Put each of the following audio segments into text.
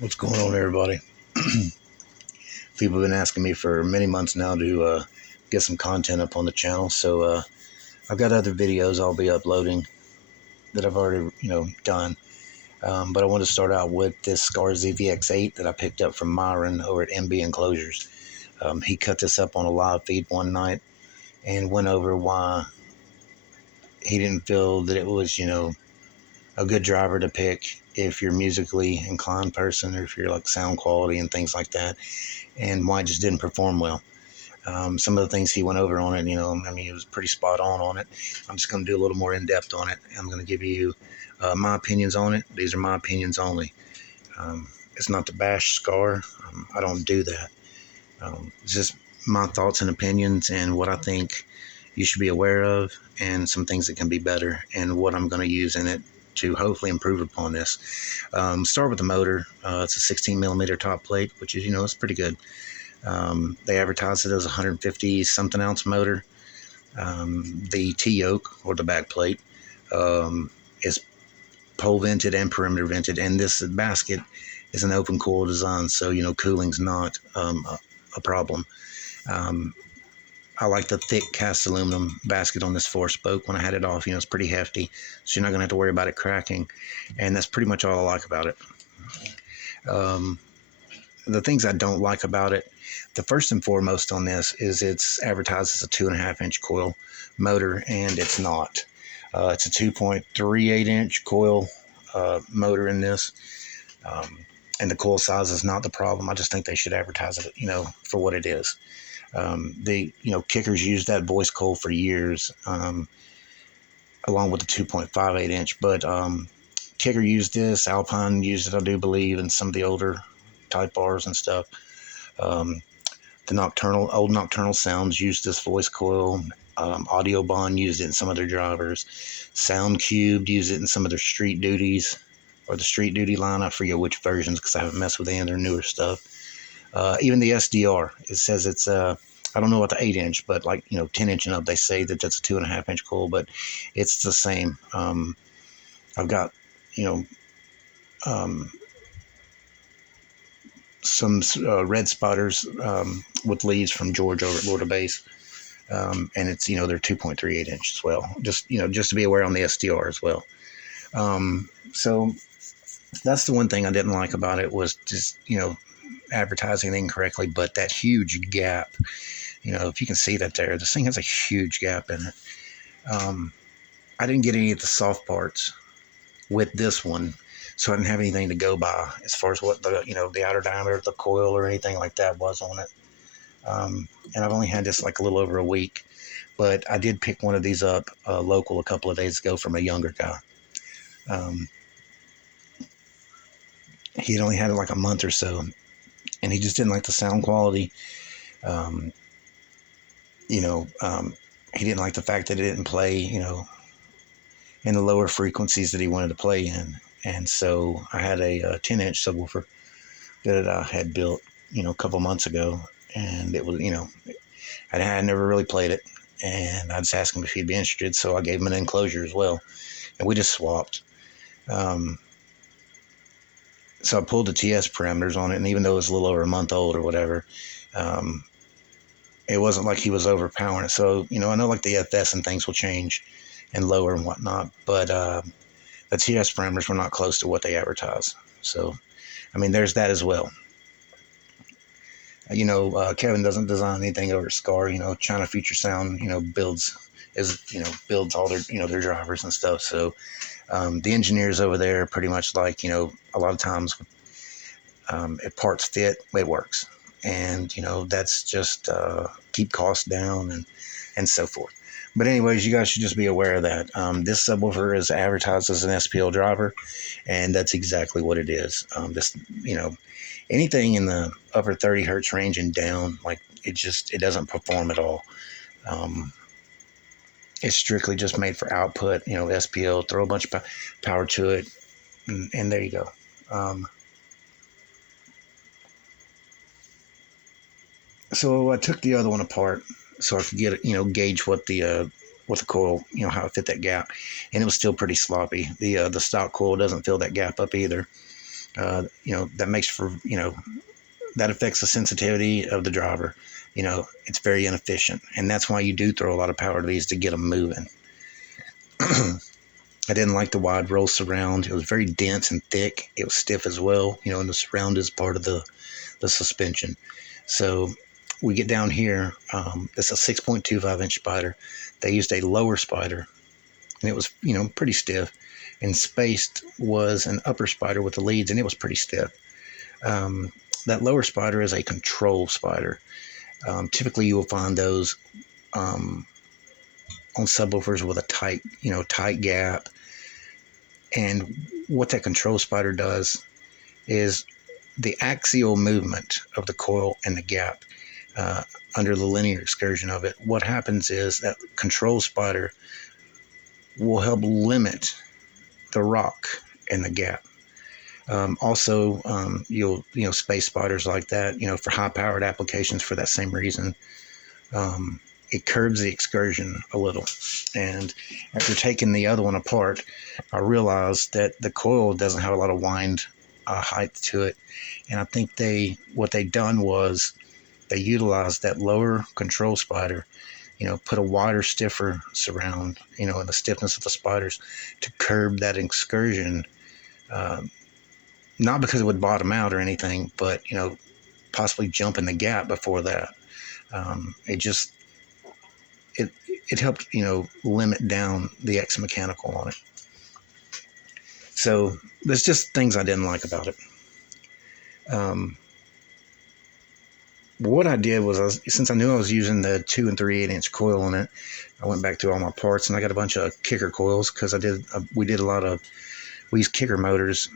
What's going on, everybody? People have been asking me for many months now to get some content up on the channel, so I've got other videos I'll be uploading that I've already, done. But I want to start out with this Skar ZVX8 that I picked up from Myron over at MB Enclosures. He cut this up on a live feed one night and went over why he didn't feel that it was, a good driver to pick if you're musically inclined person, or if you're like sound quality and things like that, and why it just didn't perform well. Some of the things he went over on it, he was pretty spot on it. I'm just going to do a little more in depth on it. I'm going to give you my opinions on it. These are my opinions only. It's not to bash Skar. I don't do that. It's just my thoughts and opinions and what I think you should be aware of, and some things that can be better, and what I'm going to use in it to hopefully improve upon this. Start with the motor. It's a 16 millimeter top plate, which is, it's pretty good. They advertise it as a 150 something ounce motor. The T-yoke, or the back plate, is pole vented and perimeter vented, and this basket is an open coil design, so cooling's not a problem. I like the thick cast aluminum basket on this 4-spoke. When I had it off, it's pretty hefty, so you're not going to have to worry about it cracking, and that's pretty much all I like about it. The things I don't like about it, the first and foremost on this is it's advertised as a 2.5-inch coil motor, and it's not. It's a 2.38-inch coil motor in this, and the coil size is not the problem. I just think they should advertise it, for what it is. Kickers used that voice coil for years, along with the 2.58-inch, but Kicker used this, Alpine used it, I do believe, and some of the older type bars and stuff. The old Nocturnal Sounds used this voice coil. Audio Bond used it in some of their drivers. Sound Cubed used it in some of their Street Duties, or the Street Duty line. I forget which versions because I haven't messed with any of their newer stuff. Even the SDR, it says it's I don't know about the 8-inch, but 10-inch and up, they say that that's a 2.5-inch coil, but it's the same. I've got some red spotters with leads from George over at Florida Base, and it's they're 2.38-inch as well. Just to be aware on the SDR as well. So that's the one thing I didn't like about it, was just advertising incorrectly. But that huge gap, if you can see that there, this thing has a huge gap in it. I didn't get any of the soft parts with this one, so I didn't have anything to go by as far as what the outer diameter of the coil or anything like that was on it. And I've only had this like a little over a week, but I did pick one of these up local a couple of days ago from a younger guy. He had only had it like a month or so, and he just didn't like the sound quality. He didn't like the fact that it didn't play, in the lower frequencies that he wanted to play in. And so I had a 10-inch subwoofer that I had built, a couple months ago, and it was, I had never really played it, and I just asked him if he'd be interested, so I gave him an enclosure as well, and we just swapped. So I pulled the TS parameters on it, and even though it was a little over a month old or whatever, it wasn't like he was overpowering it. So, I know like the FS and things will change and lower and whatnot, but the TS parameters were not close to what they advertise. So, there's that as well. Kevin doesn't design anything over at Skar. China Future Sound, builds all their, their drivers and stuff. So the engineers over there pretty much like, a lot of times if parts fit, it works. And, that's just keep costs down and so forth. But anyways, you guys should just be aware of that. This subwoofer is advertised as an SPL driver, and that's exactly what it is. Anything in the upper 30 hertz range and down, like it doesn't perform at all. It's strictly just made for output, SPL, throw a bunch of power to it, and there you go. So I took the other one apart so I could get gauge what the coil, how it fit that gap, and it was still pretty sloppy. The stock coil doesn't fill that gap up either. that makes for, that affects the sensitivity of the driver. It's very inefficient, and that's why you do throw a lot of power to these to get them moving. I didn't like the wide roll surround. It was very dense and thick. It was stiff as well, and the surround is part of the suspension. So we get down here. It's a 6.25-inch spider. They used a lower spider, and it was, pretty stiff. And spaced was an upper spider with the leads, and it was pretty stiff. That lower spider is a control spider. Typically, you will find those on subwoofers with a tight gap. And what that control spider does is the axial movement of the coil and the gap under the linear excursion of it. What happens is that control spider will help limit the rock in the gap. Also, you'll space spiders like that, for high powered applications for that same reason. It curbs the excursion a little. And after taking the other one apart, I realized that the coil doesn't have a lot of wind height to it. And I think what they done was they utilized that lower control spider, put a wider, stiffer surround, in the stiffness of the spiders to curb that excursion. Not because it would bottom out or anything, but, possibly jump in the gap before that. It helped, limit down the X mechanical on it. So there's just things I didn't like about it. What I did was, since I knew I was using the 2 3/8-inch coil on it, I went back through all my parts, and I got a bunch of kicker coils because we used kicker motors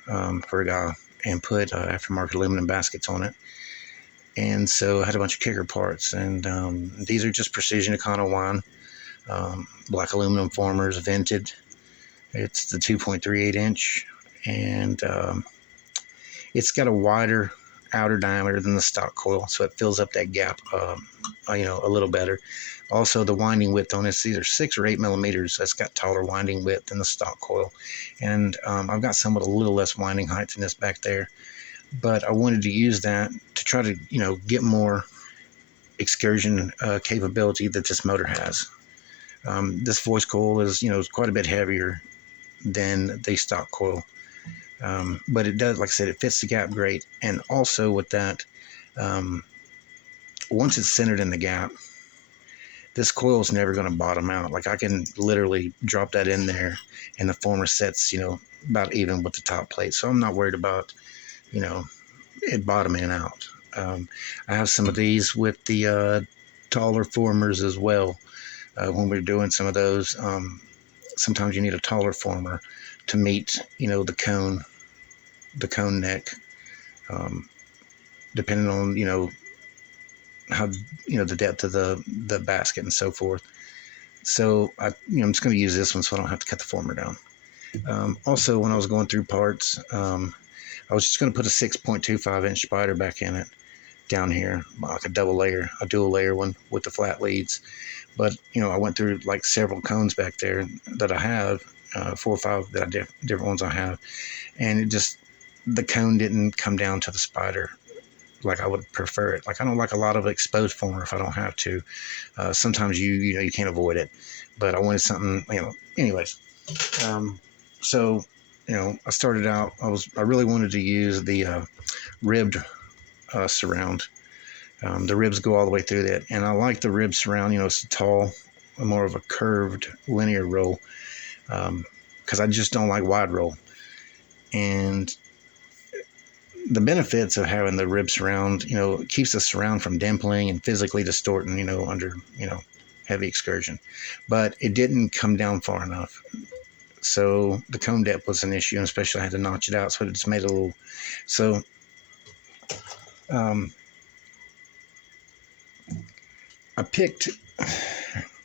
for a guy and put aftermarket aluminum baskets on it. And so I had a bunch of kicker parts, and these are just Precision Econo-Wine, black aluminum formers, vented. It's the 2.38-inch, and it's got a wider outer diameter than the stock coil, so it fills up that gap a little better. Also, the winding width on this, either 6 or 8 millimeters. That's got taller winding width than the stock coil. And I've got some with a little less winding height than this back there, but I wanted to use that to try to get more excursion capability that this motor has. This voice coil is quite a bit heavier than the stock coil, but it does, like I said, it fits the gap great. And also with that, once it's centered in the gap, this coil is never going to bottom out. Like, I can literally drop that in there and the former sets about even with the top plate, so I'm not worried about it bottoming out. I have some of these with the taller formers as well. When we're doing some of those, sometimes you need a taller former to meet the cone neck, depending on how the depth of the basket and so forth. So I'm just going to use this one so I don't have to cut the former down. Also, when I was going through parts, I was just going to put a 6.25-inch spider back in it down here, like a dual layer one with the flat leads. But I went through like several cones back there that I have, 4 or 5 different ones I have, and the cone didn't come down to the spider like I would prefer it. Like, I don't like a lot of exposed former if I don't have to. Sometimes you can't avoid it, but I wanted something, anyways. So I started out, I really wanted to use the ribbed surround. The ribs go all the way through that, and I like the rib surround. It's tall, more of a curved linear roll, because I just don't like wide roll. And the benefits of having the rib surround, it keeps the surround from dimpling and physically distorting, under heavy excursion. But it didn't come down far enough, so the cone depth was an issue, and especially I had to notch it out, so it just made it a little. So I picked,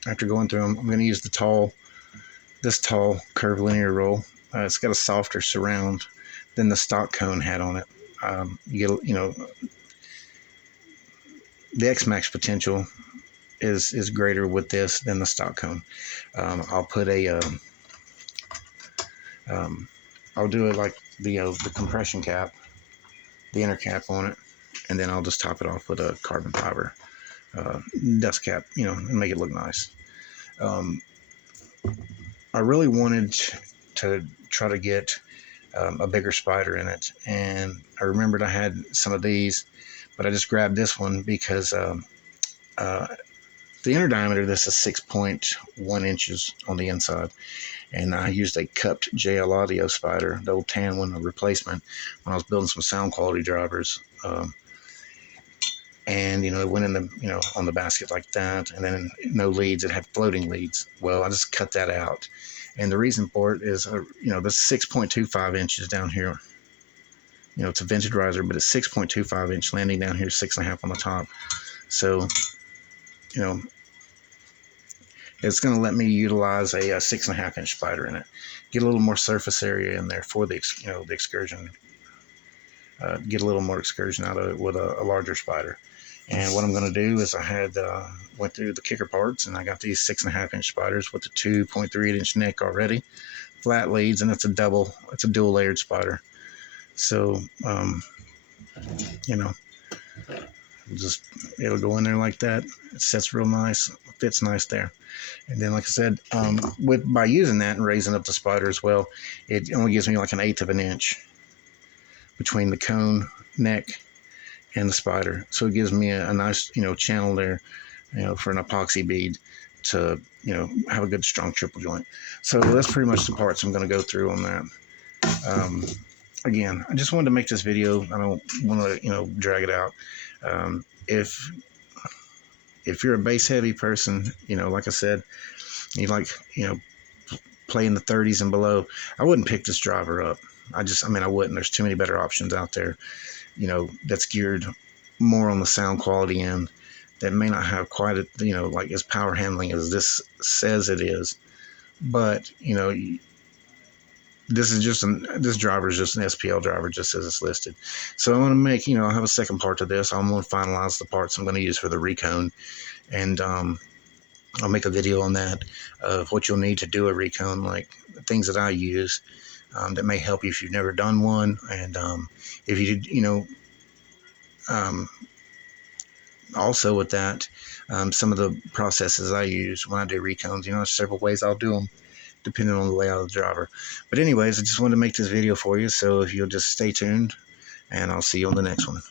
after going through them, I'm going to use this tall curved linear roll. It's got a softer surround than the stock cone had on it. You get, the X-Max potential is greater with this than the stock cone. I'll put I'll do it like the compression cap the inner cap on it, and then I'll just top it off with a carbon fiber dust cap, and make it look nice. I really wanted to try to get a bigger spider in it, and I remembered I had some of these, but I just grabbed this one because uh, the inner diameter of this is 6.1 inches on the inside, and I used a cupped JL Audio spider, the old tan one, a replacement, when I was building some sound quality drivers. And it went in the on the basket like that, and then no leads, it had floating leads. Well, I just cut that out, and the reason for it is the 6.25 inches down here. It's a vintage riser, but it's 6.25 inch landing down here, 6.5 on the top. So it's going to let me utilize a 6.5 inch spider in it, get a little more surface area in there for the the excursion, get a little more excursion out of it with a larger spider. And what I'm going to do is I had went through the kicker parts, and I got these 6.5 inch spiders with the 2.38 inch neck already, flat leads, and it's a dual layered spider. So it'll go in there like that. It sets real nice, fits nice there. And then, like I said, by using that and raising up the spider as well, it only gives me like 1/8 of an inch between the cone neck and the spider. So it gives me a nice, channel there, for an epoxy bead to, have a good strong triple joint. So that's pretty much the parts I'm going to go through on that. Again, I just wanted to make this video. I don't want to, drag it out. If you're a bass heavy person, like I said, you like, play in the 30s and below, I wouldn't pick this driver up. I wouldn't. There's too many better options out there, that's geared more on the sound quality end, that may not have quite like as power handling as this says it is. But, this driver is just an SPL driver, just as it's listed. So I'm going to make, I'll have a second part to this. I'm going to finalize the parts I'm going to use for the Recone, and I'll make a video on that, of what you'll need to do a Recone, like the things that I use, that may help you if you've never done one. And if you also with that, some of the processes I use when I do Recones, there's several ways I'll do them, depending on the layout of the driver. But anyways, I just wanted to make this video for you, so if you'll just stay tuned, and I'll see you on the next one.